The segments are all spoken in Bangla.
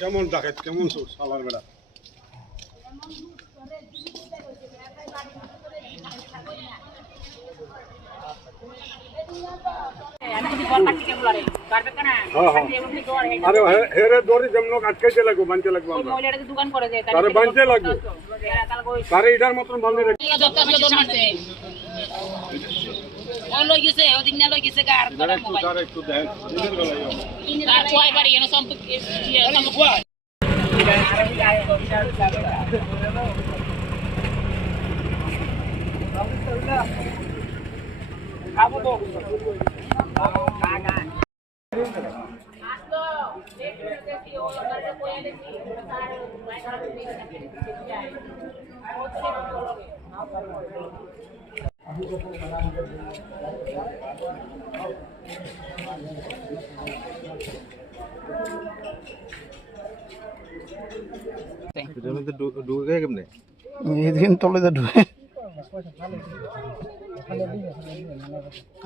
কেমন ডাকাত কেমন সালার বেড়া হেরে দড়ি যেমন আটকাইতে লাগবো বানতে লাগবো তারে বানতে লাগবো তারে এটার মতন বান্ধে রাখি একটু দেন ঢুকে কেমনে এদিন তলে তো ঢুকে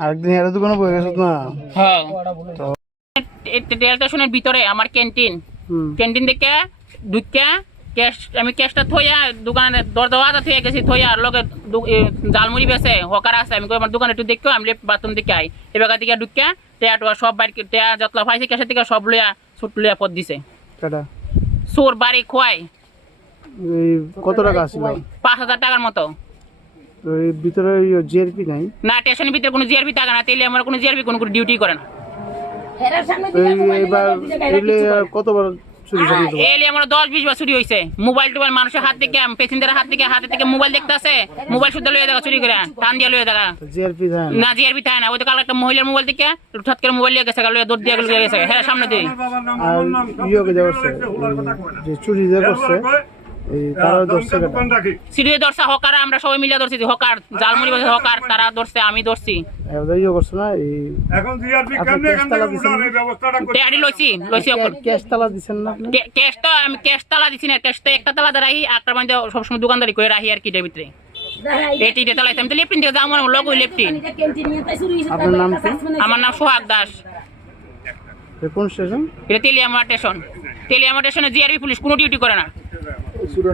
আরেকদিন এর দোকানে বসে গেছ না হ্যাঁ রেল স্টেশনের ভিতরে আমার ক্যান্টিন দেখে ঢুকে ক্যাশ আমি ক্যাশটা থইয়া দোকানে দরজা থইয়া গেছি থইয়া আর লগে জালমুড়ি বেছে হকার আছে আমি আমার দোকানে একটু দেখো আমি বাথরুম দিকে আই এবার দিকে ঢুকে টেয়া সব বাড়ি টেয়া যতলা পাইছে ক্যাশের থেকে সব লইয়া ছুট লইয়া পদ দিছে চোর বাড়ি খোয়াই কত টাকা আছিল 5,000 টাকার মতো ভিতরে জিআরপি নাই না স্টেশনের ভিতরে কোনো জিআরপি টাকা না তাইলে আমার কোনো জিআরপি কোনো ডিউটি করে না কতবার এলি আমার 10-20 বার চুরি হয়েছে মোবাইল টোবাইল মানুষের হাত থেকে প্যাসেঞ্জারের হাতে থেকে মোবাইল দেখতে আছে মোবাইল শুদ্ধ লইয়া দেখা চুরি করে টান দিয়ে লইয়া দেখা না জিআরপি থাকে না ওই তো কাল একটা মহিলার মোবাইল থেকে ঠাট করে মোবাইল লিয়ে গেছে দৌড় দিয়ে গেছে হ্যাঁ সামনে দিয়ে চুরি করছে সিঁড়িতে ধরছে হকার আমরা সবাই মিলে ধরছি হকার জালমুড়ি বাজে হকার তারা ধরছে আমি ধরছি ক্যাশ তো আমি ক্যাশ তালা দিছি না ক্যাশ তো একটা তালা রাখি একটা মানে সবসময় দোকানদারি করে রাখি আর কি ভিতরে এটিতে তালাইছি আমি তো লেফটিন থেকে যাবো লোক ওই লেফটিন আমার নাম সোহাগ দাস কোন স্টেশন এটা তেলিয়ামা স্টেশনে জিআরবি পুলিশ কোনো ডিউটি করে না